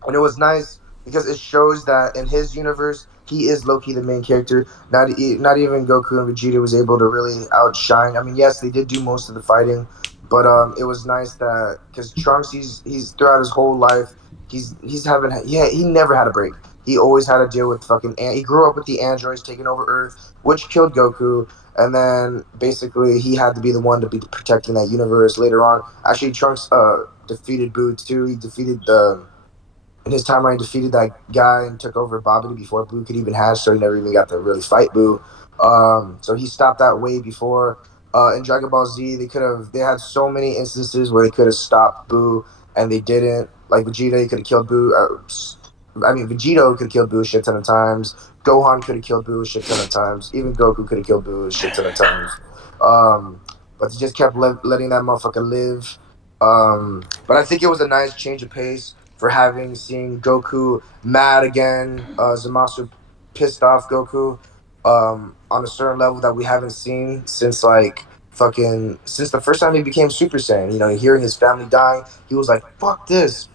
And it was nice because it shows that in his universe he is Loki the main character. Not even Goku and Vegeta was able to really outshine. I mean, yes, they did do most of the fighting, but it was nice that because Trunks he's throughout his whole life he's having he never had a break. He always had to deal with fucking he grew up with the androids taking over Earth, which killed Goku. And then basically he had to be the one to be protecting that universe later on. Actually, Trunks defeated Boo too. He defeated the in his timeline defeated that guy and took over Babidi before Boo could even hatch, so he never even got to really fight Boo. So he stopped that way before. In Dragon Ball Z, they had so many instances where they could have stopped Boo and they didn't. Like Vegeta, he could have killed Boo. I mean, Vegito could have killed Boo a shit ton of times. Gohan could have killed Boo a shit ton of times. Even Goku could have killed Boo a shit ton of times. But they just kept letting that motherfucker live. But I think it was a nice change of pace for having seeing Goku mad again, Zamasu pissed off Goku on a certain level that we haven't seen since like fucking since the first time he became Super Saiyan. You know, hearing his family dying, he was like, "Fuck this."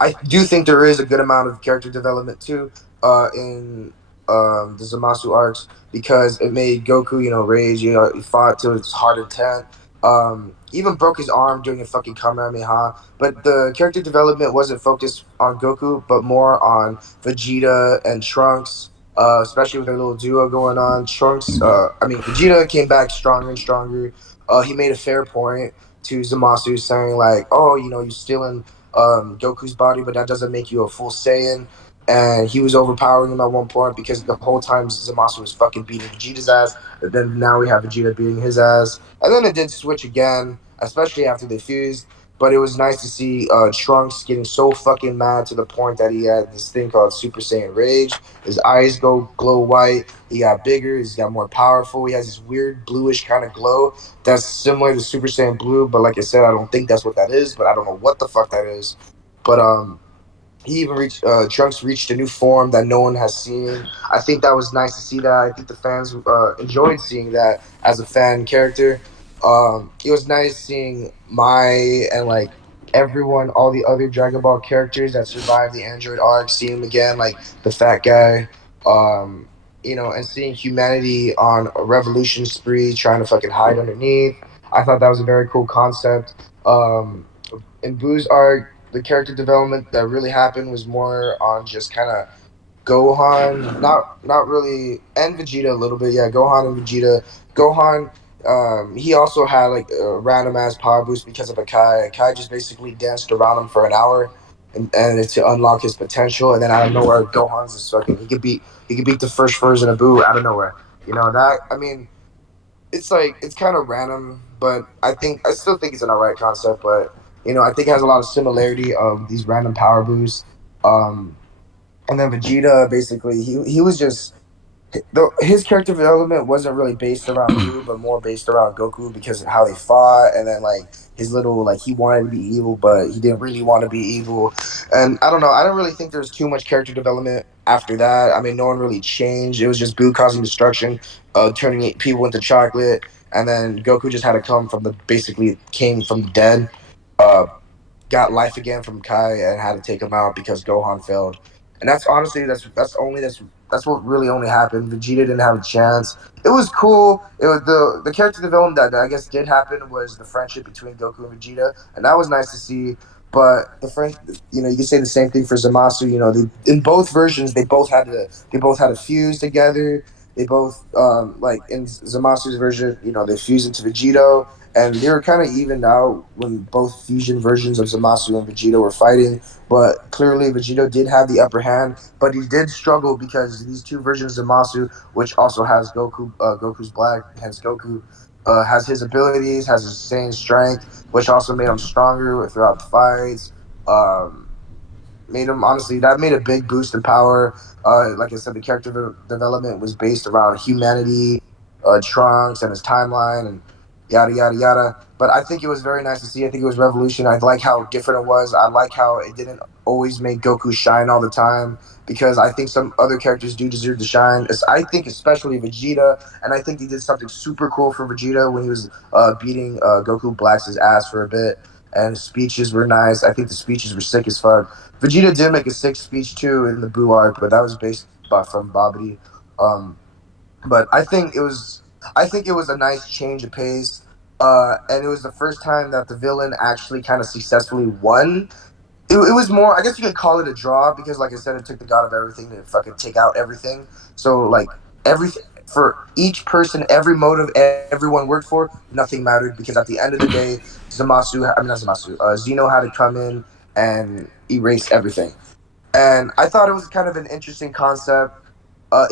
I do think there is a good amount of character development too in the Zamasu arcs because it made Goku, you know, rage. You know, he fought till his heart intent. Even broke his arm during a fucking Kamehameha. But the character development wasn't focused on Goku, but more on Vegeta and Trunks. Especially with their little duo going on. Vegeta came back stronger and stronger. He made a fair point to Zamasu saying like, "Oh, you know, you're stealing Goku's body, but that doesn't make you a full Saiyan." And he was overpowering him at one point because the whole time Zamasu was fucking beating Vegeta's ass. But then now we have Vegeta beating his ass. And then it did switch again, especially after they fused. But it was nice to see Trunks getting so fucking mad to the point that he had this thing called Super Saiyan Rage. His eyes go glow white. He got bigger. He's got more powerful. He has this weird bluish kind of glow that's similar to Super Saiyan Blue. But like I said, I don't think that's what that is. But I don't know what the fuck that is. But he even reached Trunks reached a new form that no one has seen. I think that was nice to see that. I think the fans enjoyed seeing that as a fan character. It was nice seeing Mai and like everyone, all the other Dragon Ball characters that survived the Android arc, seeing him again, like the fat guy. Um, you know, and seeing humanity on a revolution spree, trying to fucking hide underneath. I thought that was a very cool concept. In Boo's arc, the character development that really happened was more on just kind of Gohan, not really, and Vegeta a little bit. Yeah, Gohan and Vegeta. Gohan, he also had like a random ass power boost because of a Kai. Kai just basically danced around him for an hour, and it's to unlock his potential. And then out of nowhere, Gohan's just fucking. He could beat the first version of Boo out of nowhere. You know that? I mean, it's like it's kind of random, but I still think it's an alright concept. But you know, I think it has a lot of similarity of these random power boosts. Um, and then Vegeta, basically, he was just his character development wasn't really based around Boo, but more based around Goku because of how they fought, and then like his little like he wanted to be evil, but he didn't really want to be evil, and I don't know. I don't really think there's too much character development after that. I mean, no one really changed. It was just Boo causing destruction, turning people into chocolate, and then Goku just had to come from the basically came from the dead, uh, got life again from Kai, and had to take him out because Gohan failed. and that's honestly that's what really only happened. Vegeta didn't have a chance. It was cool. It was the character development that I guess did happen was the friendship between Goku and Vegeta, and that was nice to see. But the friend, you can say the same thing for Zamasu. In both versions, they both had to fuse together. They both like in Zamasu's version, they fused into Vegito, and they were kind of evened out when both fusion versions of Zamasu and Vegito were fighting. But clearly, Vegito did have the upper hand, but he did struggle because these two versions of Zamasu, which also has Goku's black, hence Goku, has his abilities, has his same strength, which also made him stronger throughout the fights. Um, Made him honestly that made a big boost in power. Like I said, the character development was based around humanity, Trunks and his timeline, and yada yada yada. But I think it was very nice to see. I think it was revolution. I like how different it was. I like how it didn't always make Goku shine all the time, because I think some other characters do deserve to shine. I think especially Vegeta, and I think he did something super cool for Vegeta when he was beating Goku Black's ass for a bit. And his speeches were nice. I think the speeches were sick as fuck. Vegeta did make a sick speech too in the Boo arc, but that was based from Babidi. Um, but I think it was a nice change of pace. And it was the first time that the villain actually kind of successfully won. It was more, I guess you could call it a draw, because like I said, it took the god of everything to fucking take out everything. So like everything for each person, every motive everyone worked for, nothing mattered, because at the end of the day, not Zamasu, Zeno had to come in and erase everything. And I thought it was kind of an interesting concept.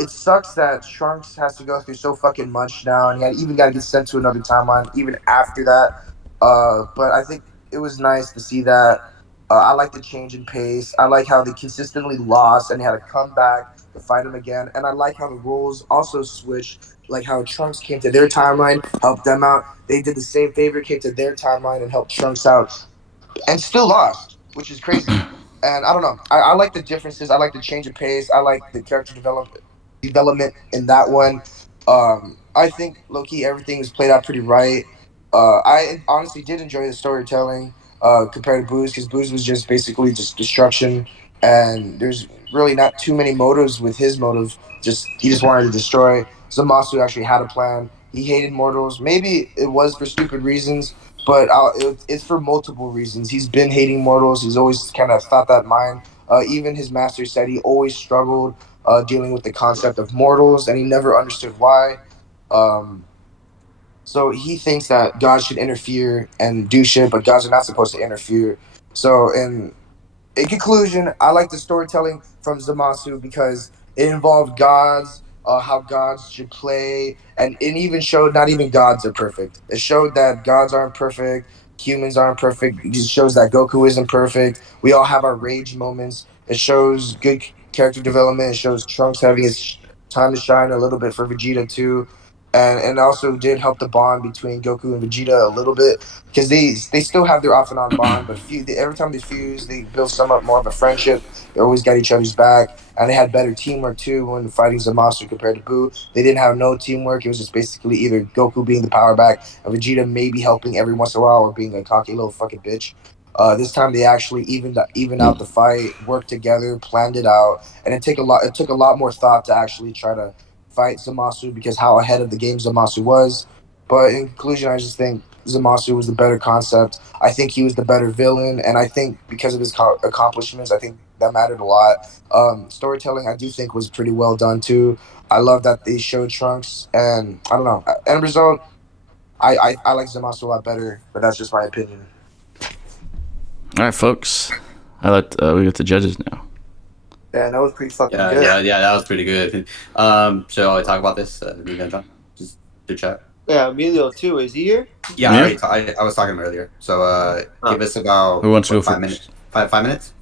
It sucks that Trunks has to go through so fucking much now, and he even got to get sent to another timeline even after that. But I think it was nice to see that. I like the change in pace. I like how they consistently lost and they had to come back to fight him again. And I like how the roles also switched. Like how Trunks came to their timeline, helped them out. They did the same favor, came to their timeline and helped Trunks out, and still lost, which is crazy. And I don't know. I like the differences. I like the change of pace. I like the character development in that one. I think low key everything was played out pretty right. I honestly did enjoy the storytelling compared to Boo's, because Boo's was just basically just destruction, and there's really not too many motives with his motive. Just he just wanted to destroy. Zamasu actually had a plan. He hated mortals. Maybe it was for stupid reasons, but it's for multiple reasons. He's been hating mortals. He's always kind of thought that mind. Even his master said he always struggled dealing with the concept of mortals, and he never understood why. Um, so he thinks that God should interfere and do shit, but gods are not supposed to interfere. So, in conclusion, I like the storytelling from Zamasu because it involved gods, how gods should play, and it even showed not even gods are perfect. It showed that gods aren't perfect, humans aren't perfect. It just shows that Goku isn't perfect. We all have our rage moments. It shows good character development. It shows Trunks having his time to shine a little bit for Vegeta too. And also did help the bond between Goku and Vegeta a little bit, because they still have their off and on bond, but every time they fuse, they build somewhat more of a friendship. They always got each other's back, and they had better teamwork too when fighting Zamasu compared to Buu. They didn't have no teamwork. It was just basically either Goku being the power back and Vegeta maybe helping every once in a while, or being a cocky little fucking bitch. This time they actually even out the fight, worked together, planned it out, and it took a lot more thought to actually try to fight Zamasu, because how ahead of the game Zamasu was. But in conclusion, I just think Zamasu was the better concept. I think he was the better villain, and I think because of his accomplishments, I think that mattered a lot. Storytelling, I do think, was pretty well done too. I love that they showed Trunks, and I don't know. End result, I like Zamasu a lot better, but that's just my opinion. All right, folks. We got the judges now. Yeah, that was pretty fucking Yeah, good. yeah, that was pretty good. Shall I talk about this? Just to chat. Yeah, Emilio too. Is he here? Yeah, Yeah. I was talking to him earlier. So give us about Who wants to go 5 first? minutes. 5 minutes?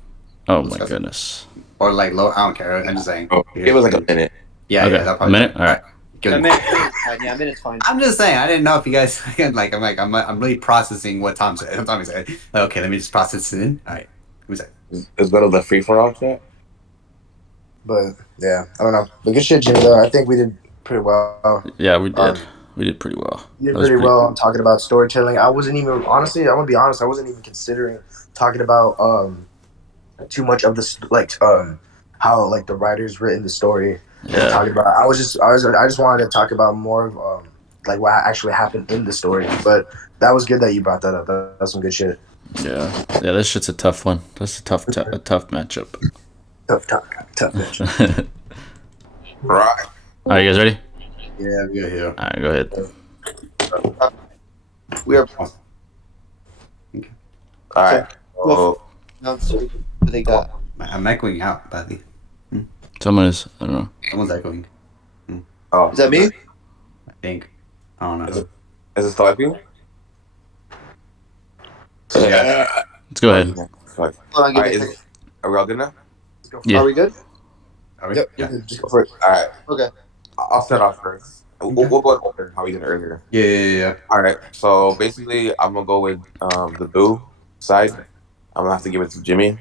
Oh my Discuss it. goodness. Or like low. I don't care. I'm just saying. Oh, it was like a minute. Yeah, Okay, yeah, that a minute? All right. Good. A minute's fine. Yeah, a minute's fine. I'm just saying. I didn't know if you guys I'm really processing what Tom said. Tommy said. Okay, let me just process it in. All right. Who's that? Is that the free for all chat? But yeah, I don't know. But good shit, Jimmy. Though I think we did pretty well. Yeah, we did. We did pretty well. You did That was pretty well talking about storytelling. I wasn't even honestly. I'm gonna be honest. I wasn't even considering talking about too much of this. how like the writers written the story and Yeah. talking about. I just wanted to talk about more of like what actually happened in the story. But that was good that you brought that up. That's some good shit. Yeah. Yeah, this shit's a tough one. That's a tough matchup. Tough talk, tough bitch. Right. All right, you guys ready? Yeah, I'm good here. All right, go ahead. We are Awesome. Okay. All right. Well, So, so they got. I'm echoing out, badly. Someone is, I don't know. Someone's echoing. oh, Is that me? I think. I don't Is know. it still echoing? Yeah. Let's go ahead. Fuck. Hold on, All give me right. a second. Are we all good now? Yeah. Are we good? Are we? Yep. Yeah. Just go for it. All right. Okay. I'll start off first. We'll go in order how we did earlier. Yeah. All right. So basically, I'm gonna go with the Boo side. I'm gonna have to give it to Jimmy.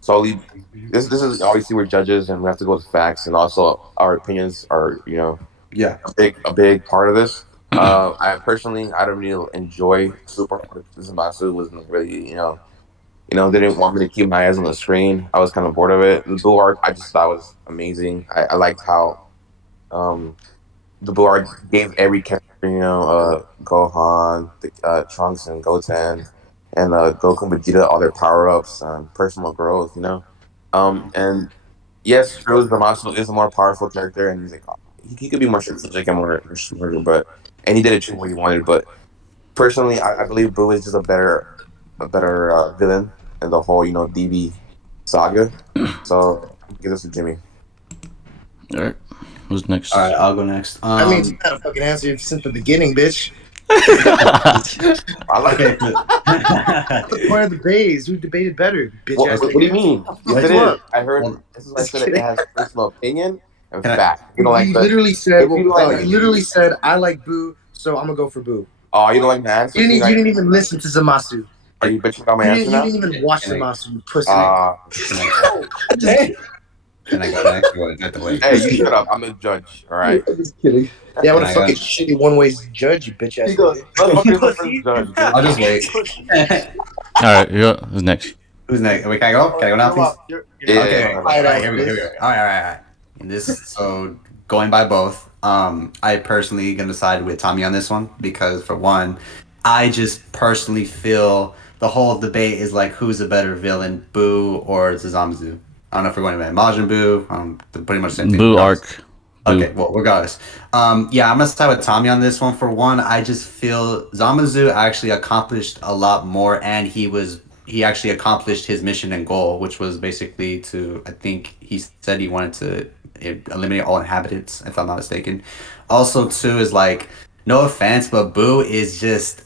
Solely, this is obviously we're judges and we have to go with facts, and also our opinions are Yeah. a big part of this. I don't really enjoy Super Hard. Zamasu wasn't really they didn't want me to keep my eyes on the screen. I was kind of bored of it. The Blue Arc I just thought was amazing. I liked how um the Blue Arc gave every character Gohan, Trunks, and Goten, and Goku and Vegeta all their power ups and personal growth. And yes, Rose Zamasu is a more powerful character, and he's like he could be more strategic and more smarter, and he did achieve what he wanted. But personally, I believe Boo is just a better villain in the whole DB saga. So I'm gonna give this to Jimmy. All right. Who's next? All right, I'll go next. I mean, you had a fucking answer since the beginning, bitch. I like Okay. it. What's the point of the debates? Who debated better, bitch What, ass what do you nigga? mean? You Like said what? it. I heard. Well, This is why I Just said it kidding. has personal opinion and Can I? fact. You don't like You the. literally said, If you well, don't like no, the, you literally said, I like Boo, so I'm gonna go for Boo. oh, you don't like my answer. You So didn't, you didn't even listen to Zamasu. are you bitching about my You answer didn't, you now? didn't even watch Can I? Zamasu, you pussy. Can I? I'm just kidding. Can I go next? Or not the way. Hey, you shut up. I'm the judge. All right. I'm just kidding. Yeah, what Can a I fucking go? shitty one-way judge, you bitch ass He goes, nigga. Motherfucker is the pussy. first judge. I'll just wait. All right, you go. Who's next? Who's next? Wait, can I go? Can I go now, please? Yeah. Okay. All Alright, right, here we go. this- Here we go. All right. And this, so going by both, I personally gonna side with Tommy on this one because for one, I just personally feel the whole debate is like who's a better villain, Boo or Zamasu. I don't know if we're going to Majin Buu. Pretty much the same thing. Boo regardless. arc. Boo. Okay, well, regardless. Yeah, I'm gonna side with Tommy on this one. For one, I just feel Zamazu actually accomplished a lot more, and he actually accomplished his mission and goal, which was basically to, I think he said he wanted to eliminate all inhabitants, if I'm not mistaken. Also, too, is like, no offense, but Boo is just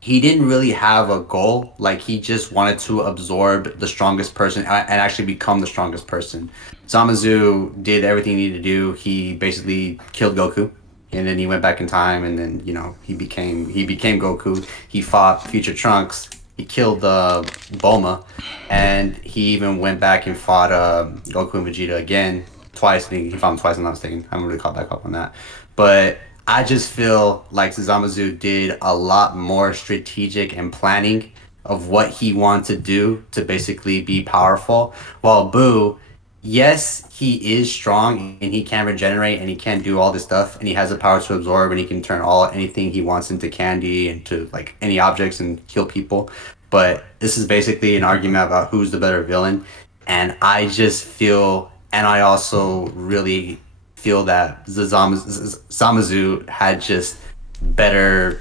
he didn't really have a goal. Like he just wanted to absorb the strongest person and actually become the strongest person. Zamazu did everything he needed to do. He basically killed Goku, and then he went back in time, and then he became Goku. He fought future Trunks. He killed Bulma, and he even went back and fought Goku and Vegeta again twice. I think he fought him twice. I'm not mistaken. I haven't really caught back up on that, but I just feel like Zamazu did a lot more strategic and planning of what he wanted to do to basically be powerful. While Boo, yes, he is strong and he can regenerate and he can do all this stuff and he has the power to absorb and he can turn anything he wants into candy and to like any objects and kill people. But this is basically an argument about who's the better villain. And I just feel, and I also really feel that Zamazu had just better,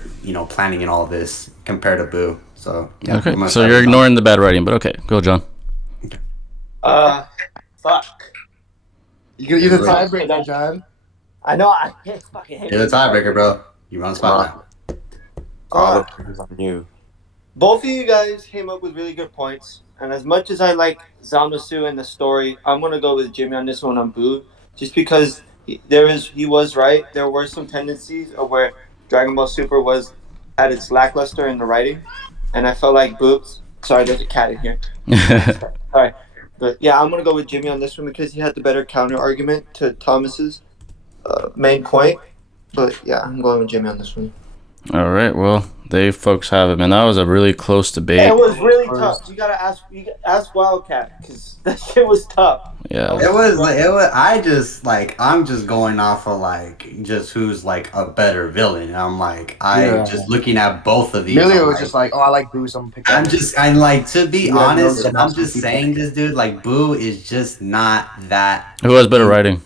planning in all this compared to Boo. So yeah. Okay, I'm gonna so side you're with ignoring the bad writing, but okay, go, John. Fuck. You're the tiebreaker, John. I know. I fucking hate Tommy. You're the tiebreaker, bro. You're on the spot now. All the pressures on you. Both of you guys came up with really good points, and as much as I like Zamasu and the story, I'm gonna go with Jimmy on this one on Boo, just because he was right. There were some tendencies of where Dragon Ball Super was at its lackluster in the writing, and I felt like Boo. Sorry, there's a cat in here. Sorry, but yeah, I'm gonna go with Jimmy on this one because he had the better counter argument to Thomas's main point. But yeah, I'm going with Jimmy on this one. All right, well, there you folks have it, man. That was a really close debate. It was really tough. You gotta ask Wildcat because that shit was tough. Yeah. It was. I just like. I'm just going off of like just who's like a better villain. I'm like. Just looking at both of these. Emilio I'm was just like, oh, I like Boo, so I'm gonna pick that. I'm like, to be Yeah, honest, no, I'm Zamasu just people. saying this dude, like Boo is just not that. Who has better writing?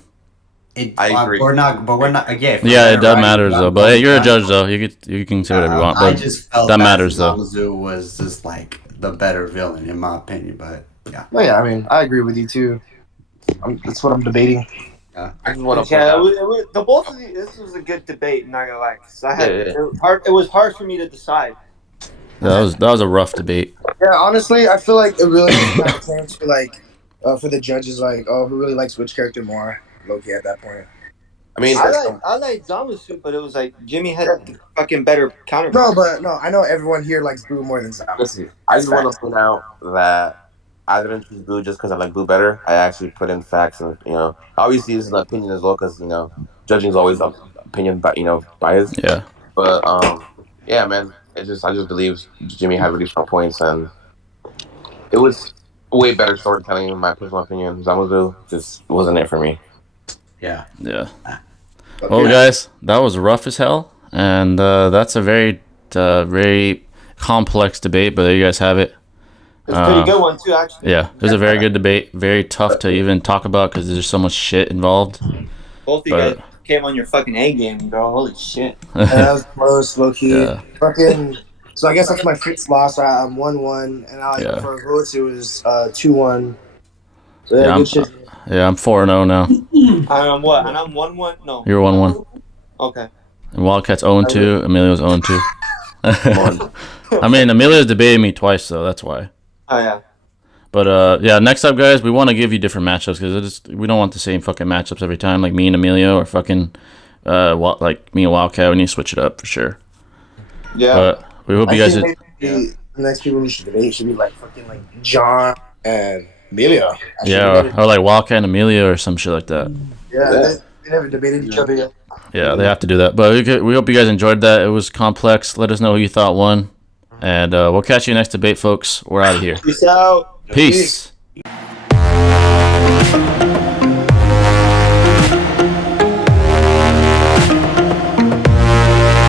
I agree. We're not, but we're not. Yeah, Yeah, that matters though. But hey, you're a judge though. You can say whatever you want. I But just felt that matters though. Zamasu was just like the better villain in my opinion. But yeah, No, yeah, I mean, I agree with you too. That's what I'm debating. I just want to Yeah, point out. the both of these. This was a good debate. Not gonna lie, 'cause Yeah. it was hard for me to decide. That was a rough debate. Yeah, honestly, I feel like it really kind of came to like for the judges, like, oh, who really likes which character more? Low-key at that point. I mean, I like Zamasu, but it was like Jimmy had the fucking better counter. No, I know everyone here likes Boo more than Zamasu. listen, I just want to point out that I didn't choose Boo just because I like Boo better. I actually put in facts, and obviously this is an opinion as well, because judging is always opinion, but biased. Yeah. But yeah, man, I just believe Jimmy had really strong points, and it was way better storytelling in my personal opinion. Zamazu just wasn't it for me. yeah. Yeah. Well, guys, that was rough as hell, and that's a very complex debate. But there you guys have it. It's a pretty good one too, actually. Yeah, it was a very good debate. Very tough to even talk about because there's so much shit involved. Both of you guys came on your fucking A game, bro. Holy shit. That was close, low key. Yeah. Fucking. So I guess that's my first loss. I'm 1-1, and for votes it was 2-1. So good shit. I'm 4-0 now. I'm what? And I'm 1-1. No. You're 1-1. Okay. And Wildcat's 0-2. Emilio's 0-2. I mean, Emilio's debated me twice, so that's why. Oh yeah. But yeah, next up, guys, we want to give you different matchups because we don't want the same fucking matchups every time, like me and Emilio or fucking like me and Wildcat. We need to switch it up for sure. Yeah. But we hope you guys. The next people we should debate should be like fucking like John and Emilio. Yeah, or like Wildcat and Emilio or some shit like that. Yeah, they never debated each other yet. Yeah, they have to do that. But we hope you guys enjoyed that. It was complex. Let us know who you thought won. And we'll catch you next debate, folks. We're out of here. Peace out. Peace.